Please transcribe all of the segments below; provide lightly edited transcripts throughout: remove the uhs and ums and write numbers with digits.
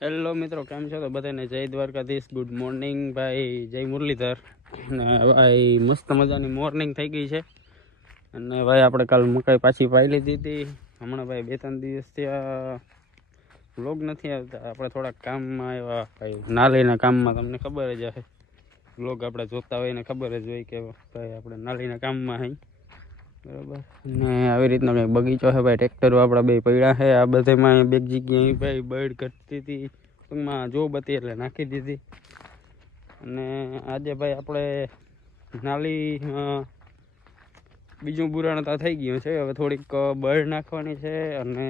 Hello મિત્રો, કેમ છો? તો બધાને જય દ્વારકાધીશ, ગુડ મોર્નિંગ ભાઈ, જય મુરલીધર. અને ભાઈ મસ્ત મજાની મોર્નિંગ થઈ ગઈ છે. અને ભાઈ આપણે કાલ મકાઈ પાછી પાઈ લીધી હતી. હમણાં ભાઈ 2-3 દિવસથી વ્લોગ નથી આવતા. આપણે થોડાક કામમાં આવ્યા ભાઈ, નાલીના કામમાં. તમને ખબર જ હશે, વ્લોગ આપણે જોતા હોય ને ખબર જ હોય કે ભાઈ આપણે નાલીના કામમાં હઈ, બરાબર. ને આવી રીતનો કંઈક બગીચો છે ભાઈ. ટ્રેક્ટરો આપણા બે પડ્યા છે આ બધામાં. બે જગ્યાએ ભાઈ બર્ડ ઘટતી હતી, ટૂંકમાં જોબ હતી એટલે નાખી દીધી. અને આજે ભાઈ આપણે નાલી બીજું બુરાણતા થઈ ગયું છે. હવે થોડીક બર્ડ નાખવાની છે અને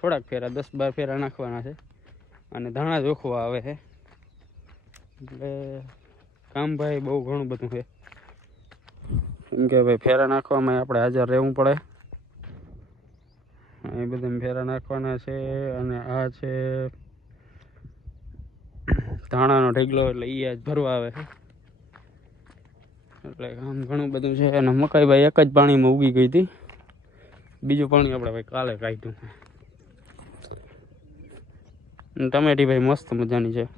થોડાક ફેરા 10-12 ફેરા નાખવાના છે. અને ધાણા જોખવા આવે છે, એટલે કામ ભાઈ બહુ ઘણું બધું છે. કેમ કે ભાઈ ફેરા નાખવામાં આપણે હાજર રહેવું પડે. એ બધા ફેરા નાખવાના છે. અને આ છે ધાણાનો ઢગલો, એટલે એ આજ ભરવા આવે છે. એટલે કામ ઘણું બધું છે. અને મકાઈ ભાઈ એક જ પાણીમાં ઉગી ગઈ હતી. બીજું પાણી આપણે ભાઈ કાલે કાઢ્યું. ટમેટી ભાઈ મસ્ત મજાની છે.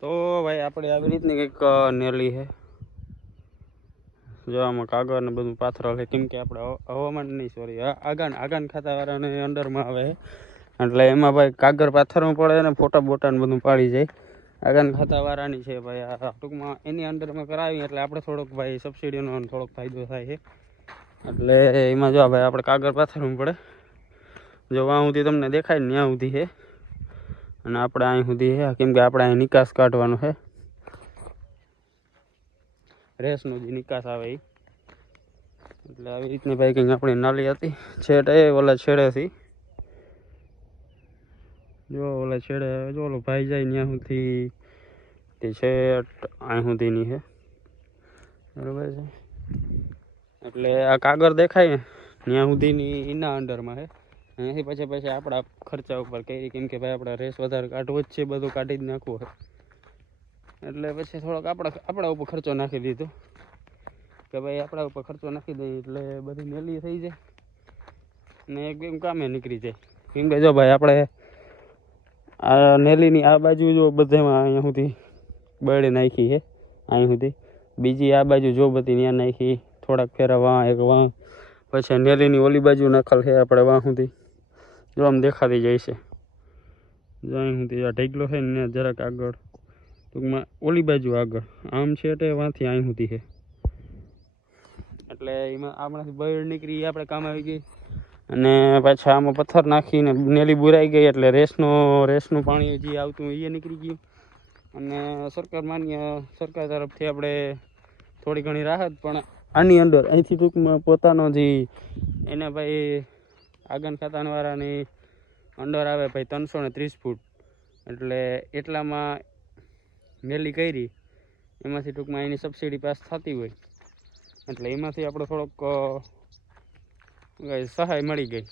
તો ભાઈ આપણે આવી રીતની કંઈક નેલી છે. જો આમાં કાગળ ને બધું પાથરેલ છે. કેમ કે આપણે હવામાન નહીં, સોરી, આગાન ખાતાવાળાને અંડરમાં આવે છે. એટલે એમાં ભાઈ કાગળ પાથરવું પડે ને ફોટા બોટા ને બધું પાડી જાય. આગાન ખાતાવાળાની છે ભાઈ. આ ટૂંકમાં એની અંડરમાં કરાવી એટલે આપણે થોડોક ભાઈ સબસિડીનો થોડોક ફાયદો થાય છે. એટલે એમાં જો ભાઈ આપણે કાગળ પાથરવું પડે. જો વાં સુધી તમને દેખાય ને ત્યાં સુધી છે. અને આપણે અહીં સુધી છે, કેમ કે આપણે અહીં નિકાસ કાઢવાનો છે. રેસનો જે નિકાસ આવે એ. એટલે આવી રીતની ભાઈ કંઈક આપણી નાલી હતી. છેડે ઓલા છેડેથી જો ઓલા છેડે જો ઓલો ભાઈ જાય ત્યાં સુધી તે છેટ અહીં સુધીની છે, બરાબર છે. એટલે આ કાગળ દેખાય ને ત્યાં સુધીની એના અંડરમાં છે. અહીંયાથી પછી આપણા ખર્ચા ઉપર કરી. કેમ કે ભાઈ આપણે રેસ વધારે કાઢવો જ છે, બધું કાઢી જ નાખવું છે. એટલે પછી થોડોક આપણા ઉપર ખર્ચો નાખી દીધો કે ભાઈ આપણા ઉપર ખર્ચો નાખી દઈએ એટલે બધી મેલી થઈ જાય ને એકદમ કામે નીકળી જાય. કેમ કે જો ભાઈ આપણે આ નેલીની આ બાજુ જો બધામાં અહીંયા સુધી બળે નાખી છે, અહીં સુધી. બીજી આ બાજુ જો બધી ત્યાં નાખી. થોડાક ફેરા વાં એક વાં, પછી નેલીની ઓલી બાજુ નાખેલ છે આપણે વાં સુધી. જો આમ દેખાતી જાય છે. જો અહીં સુધી આ ઢગલો છે ને જરાક આગળ, ટૂંકમાં ઓલી બાજુ આગળ આમ છે એટલે વાંથી અહીં સુધી છે. એટલે એમાં આપણાથી બળ નીકળી આપણે કામ આવી ગઈ. અને પાછા આમાં પથ્થર નાખીને નેલી બુરાઈ ગઈ એટલે રેસનું પાણી જે આવતું એ નીકળી ગયું. અને સરકાર તરફથી આપણે થોડી ઘણી રાહત, પણ આની અંદર અહીંથી ટૂંકમાં પોતાનો જે એને ભાઈ આગાન ખાતાવાળાની અંડર આવે ભાઈ 330 ફૂટ. એટલે એટલામાં મેલી કરી એમાંથી ટૂંકમાં એની સબસિડી પાસ થતી હોય એટલે એમાંથી આપણે થોડોક સહાય મળી ગઈ.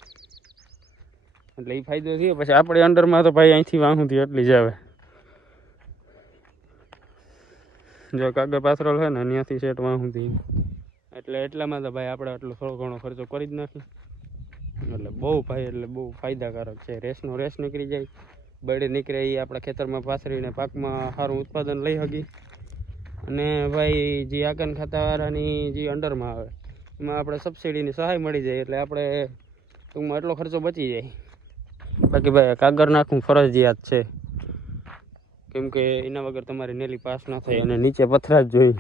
એટલે એ ફાયદો થયો. પછી આપણે અંડરમાં તો ભાઈ અહીંથી વાં સુધી એટલી જ આવે. જો કાગળ પાથરેલ છે ને ત્યાંથી સેટ વાં સુધી, એટલે એટલામાં તો ભાઈ આપણે એટલો થોડો ઘણો ખર્ચો કરી જ નાખી. એટલે બહુ ભાઈ એટલે બહુ ફાયદાકારક છે. રેસ નીકળી જાય, બળે નીકળે એ આપણા ખેતરમાં પાથરીને પાકમાં સારું ઉત્પાદન લઈ શકી. અને ભાઈ જે આગાન ખાતાવાળાની જે અંડરમાં આવે એમાં આપણે સબસિડીની સહાય મળી જાય. એટલે આપણે ટૂંકમાં એટલો ખર્ચો બચી જાય. બાકી ભાઈ કાગળ નાખવું ફરજિયાત છે, કેમ કે એના વગર તમારી નેલી પાસ ના થાય. અને નીચે પથરા જ જોઈએ.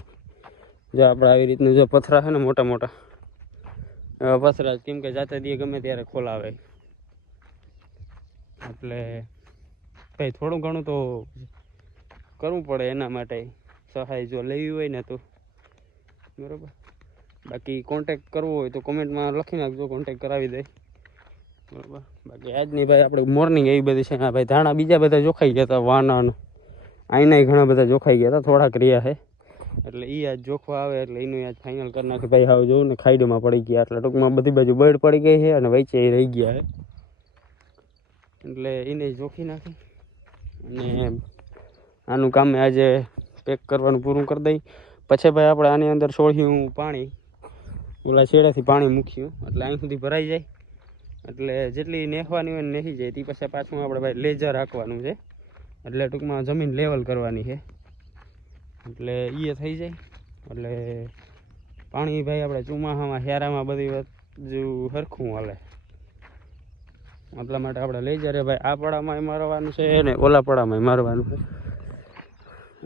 જો આપણે આવી રીતનું જો પથરા છે ને મોટા મોટા એવા પથરા જ, કેમ કે જાતે દી ગમે ત્યારે ખોલાવે. એટલે ભાઈ થોડું ઘણું તો કરવું પડે એના માટે સહાય જો લેવી હોય ને તો, બરાબર. બાકી કોન્ટેક કરવો હોય તો કોમેન્ટમાં લખી નાખજો, કોન્ટેક કરાવી દે, બરાબર. બાકી આજની ભાઈ આપણે મોર્નિંગ એવી બધી છે. હા ભાઈ ધાણા બીજા બધા જોખાઈ ગયા હતા, વાના અહીંના ઘણા બધા જોખાઈ ગયા હતા, થોડાક રહ્યા છે. એટલે એ આજ જોખવા આવે એટલે એનું આજ ફાઇનલ કરી નાખી. ભાઈ હવે જોઉં ને ખાઈડોમાં પડી ગયા. એટલે ટૂંકમાં બધી બાજુ બળ પડી ગઈ છે અને વચ્ચે એ રહી ગયા છે. એટલે એને જોખી નાખી અને આનું કામ આજે પેક કરવાનું પૂરું કરી દઈ. પછી ભાઈ આપણે આની અંદર છોડ્યું પાણી, ઓલા છેડેથી પાણી મૂક્યું એટલે અહીં સુધી ભરાઈ જાય. એટલે જેટલી નેહવાની હોય ને નેહી જાય તે પછી પાછું આપણે ભાઈ લેઝર હાંકવાનું છે, એટલે ટૂંકમાં જમીન લેવલ કરવાની છે, એટલે એ થઈ જાય એટલે પાણી ભાઈ આપણે ચોમાસામાં હિયારામાં બધી બાજુ સરખું હાલે. એટલા માટે આપણે લેઝરે ભાઈ આ પડામાં મારવાનું છે ને ઓલા પડામાં મારવાનું છે,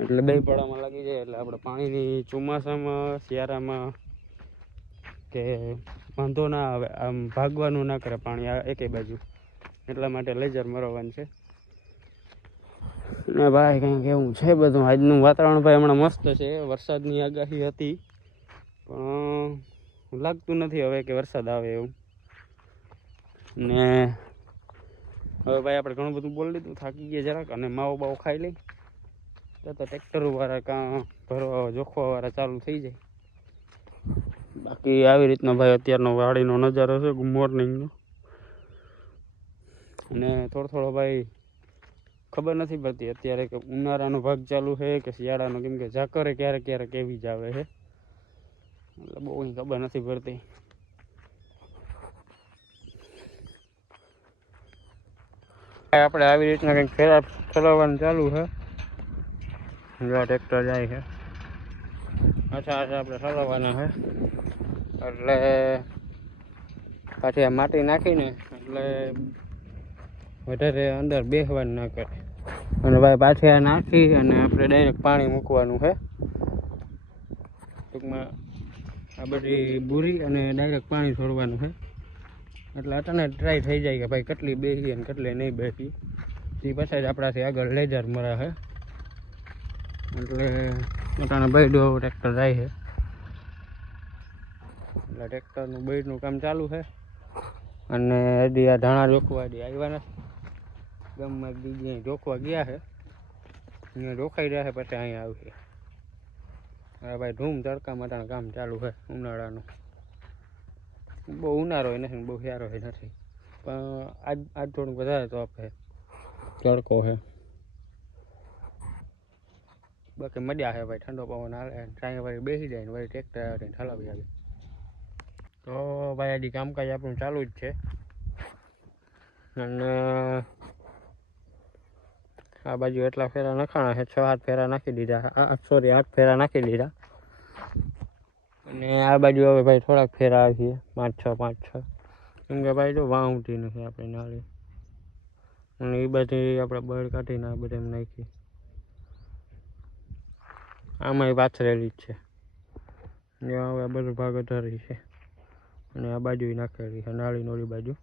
એટલે બે પડામાં લાગી જાય એટલે આપણે પાણીની ચોમાસામાં શિયાળામાં કે વાંધો ના આવે, આમ ભાગવાનું ના કરે પાણી આ એકે બાજુ, એટલા માટે લેઝર મરવાનું છે. ને ભાઈ કંઈક એવું છે બધું. આજનું વાતાવરણ ભાઈ હમણાં મસ્ત છે, વરસાદની આગાહી હતી પણ લાગતું નથી હવે કે વરસાદ આવે એવું. ને હવે ભાઈ આપણે ઘણું બધું બોલી લીધું, થાકી ગયા જરાક, અને માવો બાવો ખાઈ લઈ તો ટ્રેક્ટરવાળા કાં ભરવા જોખવાવાળા ચાલુ થઈ જાય. બાકી આવી રીતનો ભાઈ અત્યારનો વાડીનો નજારો છે મોર્નિંગનો. અને થોડો ભાઈ ખબર નથી પડતી અત્યારે કે ઉનાળાનો ભાગ ચાલુ છે કે શિયાળાનો, કેમ કે ઝાકરે ક્યારેક એવી જ આવે છે, એટલે બહુ ખબર નથી પડતી. આપણે આવી રીતના કંઈક ફેરવવાનું ચાલુ છે, ટ્રેક્ટર જાય છે, અચ્છા આપણે ચલાવવાના છે, એટલે પાછી આ માટી નાખીને એટલે વધારે અંદર બેસવાનું ના કરે, અને ભાઈ પાછી આ નાખી અને આપણે ડાયરેક્ટ પાણી મૂકવાનું છે. ટૂંકમાં આ બધી બુરી અને ડાયરેક્ટ પાણી છોડવાનું છે, એટલે અચાનક ટ્રાય થઈ જાય કે ભાઈ કેટલી બેસી અને કેટલી નહીં બેસી, એ પછી જ આપણાથી આગળ લેઝર મરા છે. એટલે અટાણે બૈડો ટ્રેક્ટર જાય છે, એટલે ટ્રેક્ટરનું બૈડનું કામ ચાલુ છે. અને હજી આ ધાણા જોખવા હજી આવ્યા નથી, ગામમાં બીજી જોખવા ગયા છે, અહીંયા જોખાઈ રહ્યા છે પછી અહીંયા આવશે. હા ભાઈ ધૂમ તડકા માટેનું કામ ચાલુ છે ઉનાળાનું. બહુ ઉનાળો નથી, બહુ સારો નથી, પણ આજ થોડુંક વધારે તો આપણે તડકો છે. બાકી મજા છે ભાઈ, ઠંડો પવન હાલે, સાંજે ભાઈ બેસી જાય ને ભાઈ ટ્રેક્ટર આવે ઠલાવી આવે. તો ભાઈ હજી કામકાજ આપણું ચાલુ જ છે, અને આ બાજુ એટલા ફેરા નખાણા છે, 6-7 ફેરા નાખી દીધા, સોરી 8 ફેરા નાખી દીધા. અને આ બાજુ હવે ભાઈ થોડાક ફેરા આવીએ, 5-6 કેમ કે ભાઈ જો વાવતી નથી આપણે નાળી, અને એ બધી આપણે બળ કાઢીને આ બધા નાખી, આમાં પાથરેલી જ છે, હવે બધો ભાગ અધારી છે, અને આ બાજુ નાખેલી છે નાળી નોળી બાજુ.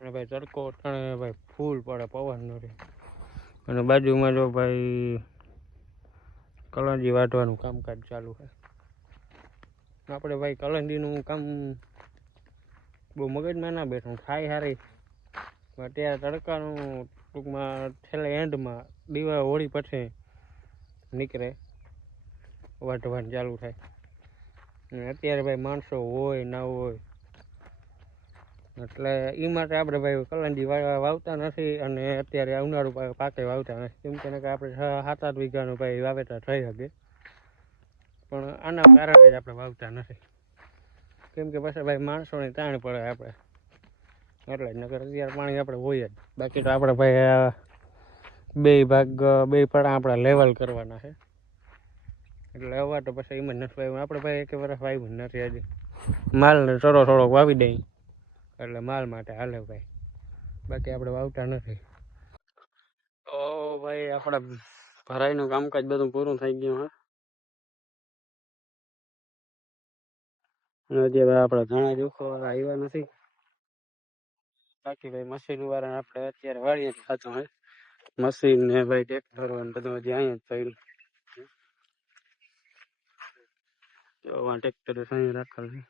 અને ભાઈ તડકો અટાણે ભાઈ ફૂલ પડે, પવન નથી, અને બાજુમાં જો ભાઈ કલંજી વાઢવાનું કામકાજ ચાલુ છે. આપણે ભાઈ કલંજીનું કામ બહુ મગજમાં ના બેઠું, થાય સારી અત્યારે તડકાનું ટૂંકમાં છેલ્લે એન્ડમાં દિવાળી હોળી પછી નીકળે વાઢવાનું ચાલુ થાય, અને અત્યારે ભાઈ માણસો હોય ના હોય, એટલે એ માટે આપણે ભાઈ કલંજી વાવતા નથી, અને અત્યારે ઉનાળુ પાકે વાવતા નથી, કેમ કે આપણે 7-8 વીઘાનું ભાઈ વાવેતર થઈ શકે, પણ આના કારણે જ આપણે વાવતા નથી, કેમ કે પછી ભાઈ માણસોની તાણ પડે આપણે, એટલે જ નકર અત્યારે પાણી આપણે હોય જ. બાકી તો આપણે ભાઈ બે પડા આપણે લેવલ કરવાના છે, એટલે હવા તો પછી એમ જ નથી વાવ્યું આપણે ભાઈ, એક વર્ષ વાવ્યું નથી હજી, માલને થોડોક વાવી દઈ એટલે માલ માટે હાલે ભાઈ, બાકી આપણે વાવતા નથી. તો ભાઈ આપણે ભરાઈનું કામકાજ બધું પૂરું થઈ ગયું હે, હજી ભાઈ આપણે ઘણા જોખવાળા આવ્યા નથી, બાકી ભાઈ મશીન વાળાને આપણે અત્યારે વાળીએ ખાતું હે, મશીન ને ભાઈ ટ્રેક્ટર બધું હજી અહીંયા જ પડ્યું, ટ્રેક્ટર સાંઈ રાખેલ છે,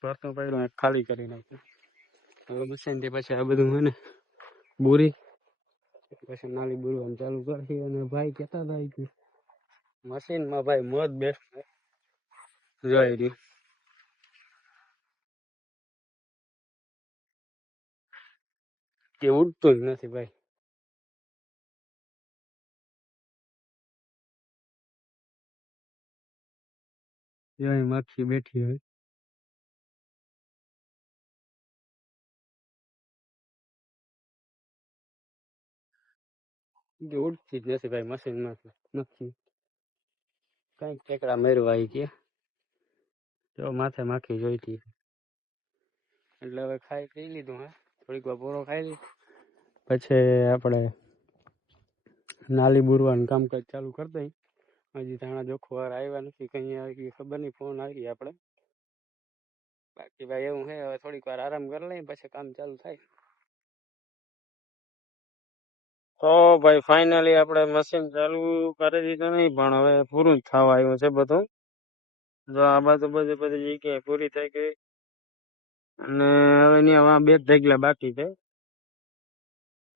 ભરતો પડ્યો ખાલી કરી નાખ્યું. હવે મશીનથી પછી આ બધું હોય ને બોરી પછી નાલી બોરવાનું ચાલુ કરશે. અને ભાઈ કહેતા હતા કે મશીનમાં ભાઈ મધ બેસ્ટ જોઈ રહ્યું કે ઉડતું જ નથી ભાઈ, માખી બેઠી હોય કે ઉડતી જ નથી ભાઈ મશીનમાં નથી કઈક ટેકડા મેરવા કે તો માથે માખી જોઈતી એટલે હવે ખાઈ પી લીધું હે થોડીક વાર પૂરો ખાઈ લીધું પછી આપણે નાલી બુરવાનું કામકાજ ચાલુ કરી દઈ હજી ધાણા જોખો વાર આવ્યા નથી કઈ આવી ખબર નહીં ફોન આવી આપણે બાકી ભાઈ એવું હે હવે થોડીક વાર આરામ કરી લઈએ પછી કામ ચાલુ થાય તો ભાઈ ફાઇનલી આપણે મશીન ચાલુ કરી દીધું નહીં પણ હવે પૂરું જ થવા આવ્યું છે બધું જો આ બાજુ બધી જગ્યાએ પૂરી થઈ ગઈ અને હવે ત્યાં બે ઢગલા બાકી છે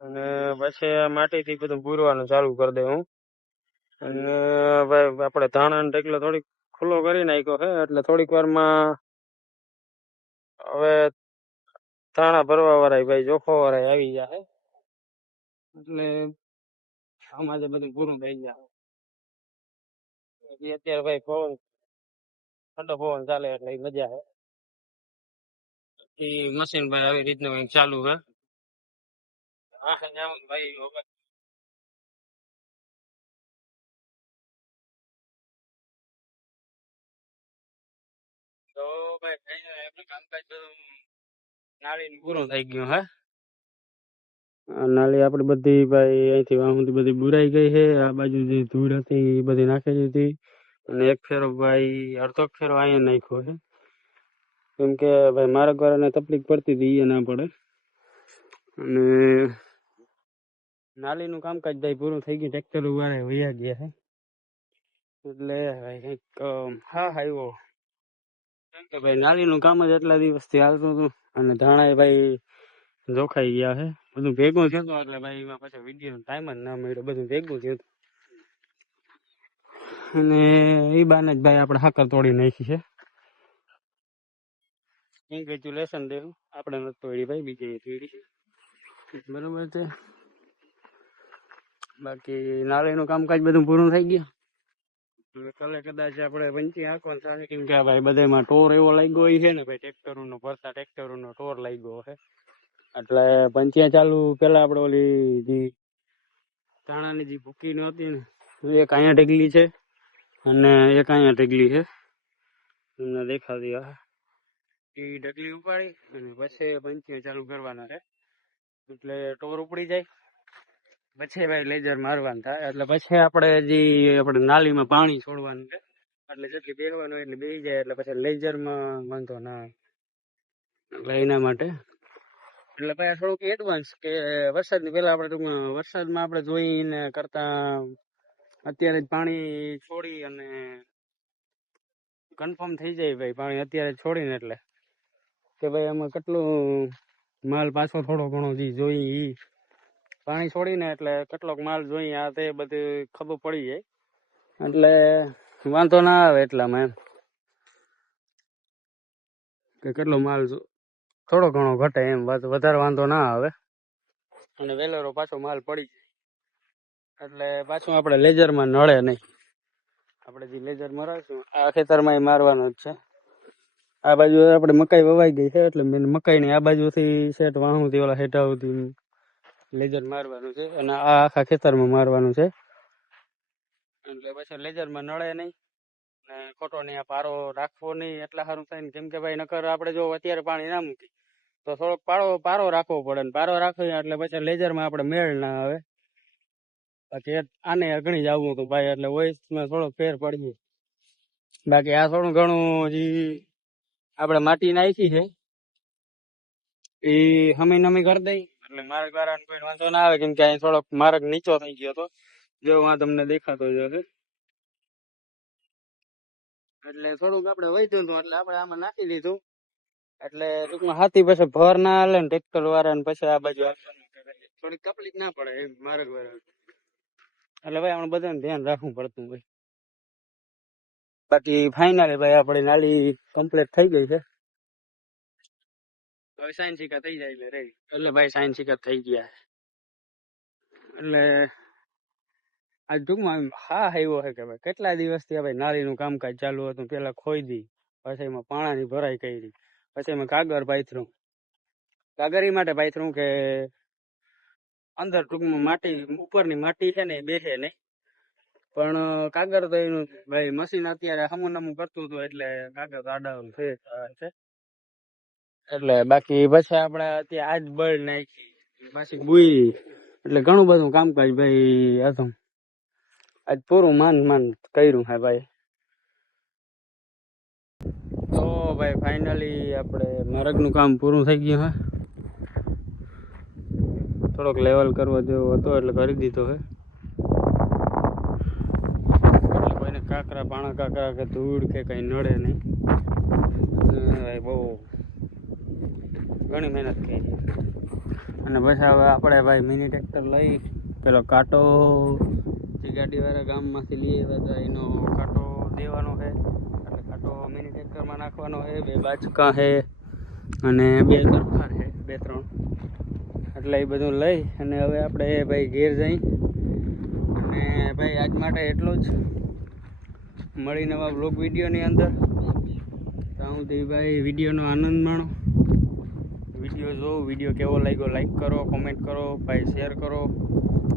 અને પછી આ માટીથી બધું પૂરવાનું ચાલુ કરી દે હું અને ભાઈ આપણે ધાણા ઢગલો થોડીક ખુલ્લો કરી નાખ્યો છે એટલે થોડીક વારમાં હવે ધાણા ભરવા વાળા ભાઈ જોખો વાળા આવી જાય એટલે આમાં જે બધું પૂરું થઈ જાય અત્યારે ભાઈ પવન ઠંડો પવન ચાલે એટલે મજા આવે એ મશીન ભાઈ આવી રીતનું કંઈક ચાલુ હે ભાઈ તો ભાઈ આપણું કામકાજ બધું નાળી પૂરું થઈ ગયું હે નાળી આપડે બધી ભાઈ અહીંથી વાહુથી બધી બુરાઈ ગઈ છે આ બાજુ જે ધૂળ હતી એ બધી નાખી દીધી અને એક ફેરો ભાઈ અડધો ફેરો અહીંયા નાખ્યો છે કેમ કે ભાઈ માર્ગ વાળાને તકલીફ પડતી હતી એ ના પડે અને નાલીનું કામકાજ ભાઈ પૂરું થઈ ગયું ટ્રેક્ટર વાળા વયા ગયા છે એટલે ભાઈ કંઈક હા આવ્યો કેમ કે ભાઈ નાલીનું કામ જ એટલા દિવસથી હાલતું હતું અને ધાણા ભાઈ જોખાઈ ગયા છે બધું ભેગું થયું એટલે ભાઈ એમાં પછી વિડીયો ટાઈમ જ ના મળ્યો બધું ભેગું થયું અને એ બાને જ ભાઈ આપણે હાકર તોડી નાખી છે કોંગ્રેચ્યુલેશન દેવું આપણે નથી તોડી ભાઈ બીજી તોડી છે બરોબર છે બાકી નાળીનું કામકાજ બધું પૂરું થઈ ગયું કાલે કદાચ આપણે પંચી આંખવાનું થાય કેમ કે ભાઈ બધામાં ટોર એવો લાગ્યો છે ને ભાઈ ટ્રેક્ટરોનો ભરતા ટ્રેક્ટરોનો ટોર લાગ્યો છે એટલે પંચિયા ચાલુ પેલા આપણે ઓલી જે ધાણાની જે ભૂકી નહોતી ને એક અહીંયા ઢગલી છે અને એક અહીંયા ઢગલી છે તમને દેખાતી એ ઢગલી ઉપાડી અને પછી પંચિયા ચાલુ કરવાના છે એટલે ટોર ઉપડી જાય પછી ભાઈ લેજર મારવાનું થાય એટલે પછી આપણે જે આપણે નાલીમાં પાણી છોડવાનું છે એટલે જેટલી બેહવાનું એટલે બેસી જાય એટલે પછી લેજરમાં વાંધો ના એટલે એના માટે એટલે ભાઈ થોડુંક એડવાન્સ કે વરસાદની પહેલા આપણે ટૂંકમાં વરસાદમાં આપણે જોઈને કરતા અત્યારે જ પાણી છોડી અને કન્ફર્મ થઈ જાય ભાઈ પાણી અત્યારે છોડીને એટલે કે ભાઈ આમાં કેટલું માલ પાછો થોડો ઘણો જે જોઈએ એ પાણી છોડીને એટલે કેટલોક માલ જોઈએ આ તે બધું ખબર પડી જાય એટલે વાંધો ના આવે એટલામાં એમ કે કેટલો માલ થોડો ઘણો ઘટે એમ વધારે વાંધો ના આવે અને વેલેરો પાછો માલ પડી જાય એટલે પાછું આપણે લેજરમાં નળે નહીં આપણે જે લેજર મરાવશું આ ખેતરમાં મારવાનું જ છે આ બાજુ આપણે મકાઈ વવાઈ ગઈ છે એટલે મકાઈની આ બાજુથી સેટ વાહુથી ઓલા હેઠા સુધી લેજર મારવાનું છે અને આ આખા ખેતરમાં મારવાનું છે એટલે પછી લેજરમાં નળે નહીં ને ખોટો નહીં આ પારો રાખવો નહીં એટલા સારું થાય ને કેમ કે ભાઈ નકર આપણે જો અત્યારે પાણી ના મૂકી તો થોડોક પારો રાખવો પડે ને પારો રાખવી એટલે પછી લેજરમાં આપણે મેળ ના આવે બાકી આને અગણી જ આવવું હતું ભાઈ એટલે વોઇસમાં થોડોક ફેર પડી બાકી આ થોડું ઘણું જે આપણે માટી નાખી છે એ હમી નમી કરી દઈ એટલે માર્ગ વાળાને કોઈ વાંધો ના આવે કેમ કે અહીં થોડોક માર્ગ નીચો થઈ ગયો હતો જો આ તમને દેખાતો જ હશે એટલે થોડુંક આપણે વૈધું હતું એટલે આપણે આમાં નાખી દીધું એટલે ટૂંકમાં હાથી પછી ભર ના હાલે ને ટ્રેક્ટર વાળા ને પછી આ બાજુ થોડીક તકલીફ ના પડે એમ માર્ગ વાળા એટલે ભાઈ આપણે બધાને ધ્યાન રાખવું પડતું ભાઈ બાકી ફાઇનલી ભાઈ આપણી નાળી કમ્પ્લીટ થઈ ગઈ છે હવે સાયન્સ શીખા થઈ જાય રે એટલે ભાઈ સાયન્સ શીખા થઈ ગયા એટલે આ ટૂંકમાં હા આવ્યો છે કે ભાઈ કેટલા દિવસથી ભાઈ નાળીનું કામકાજ ચાલુ હતું પેલા ખોઈ દી પછી એમાં પાણાની ભરાઈ કરી પછી એમાં કાગર પાથરું કાગરી માટે પાથરું કે અંદર ટૂંકમાં માટી ઉપરની માટી છે ને એ બેસે નહીં, પણ કાગળ તો એનું ભાઈ મશીન અત્યારે હમું નમું કરતું હતું એટલે કાગળ તો આડાવડું થઈ છે. એટલે બાકી પછી આપણે અત્યારે આજ બળ નાખી પાછી બુઈ એટલે ઘણું બધું કામકાજ ભાઈ હતું. આજ પૂરું માન કર્યું હે ભાઈ. તો ભાઈ ફાઇનલી આપણે નરકનું કામ પૂરું થઈ ગયું હે. થોડોક લેવલ કરવા જેવો હતો એટલે કરી દીધો હે. એટલે કોઈને કાંકરા પાણા કાંકરા કે ધૂળ કે કંઈ નડે નહીં. ભાઈ બહુ ઘણી મહેનત કરી. અને પછી હવે આપણે ભાઈ મિની ટ્રેક્ટર લઈ પેલો કાંટો જે ગાડીવાળા ગામમાંથી લઈ આવ્યા હતા એનો કાંટો દેવાનો છે. એટલે કાંટો મિની ટ્રેક્ટરમાં નાખવાનો છે. 2 બાચકા છે અને 2 તરફા છે, 2-3. એટલે એ બધું લઈ અને હવે આપણે ભાઈ ઘેર જઈ. અને ભાઈ આજ માટે એટલું જ. મળી નવા બ્લોગ વિડીયોની અંદર. ત્યાં સુધી ભાઈ વિડીયોનો આનંદ માણો. વિડીયો જો વિડીયો કેવો લાગ્યો લાઈક કરો, કોમેન્ટ કરો, ભાઈ શેર કરો.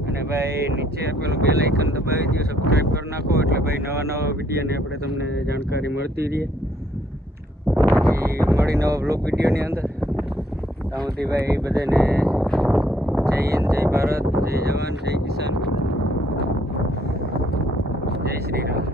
અને ભાઈ નીચે પેલું બેલ આઇકન દબાવી દો, સબસ્ક્રાઈબ કરી નાખો એટલે ભાઈ નવા વિડીયોની આપણે તમને જાણકારી મળતી રહે. મળી નવા બ્લોગ વિડીયોની અંદર. ત્યાં સુધી ભાઈ બધાને જય હિન્દ, જય ભારત, જય જવાન, જય કિસાન, જય શ્રી રામ.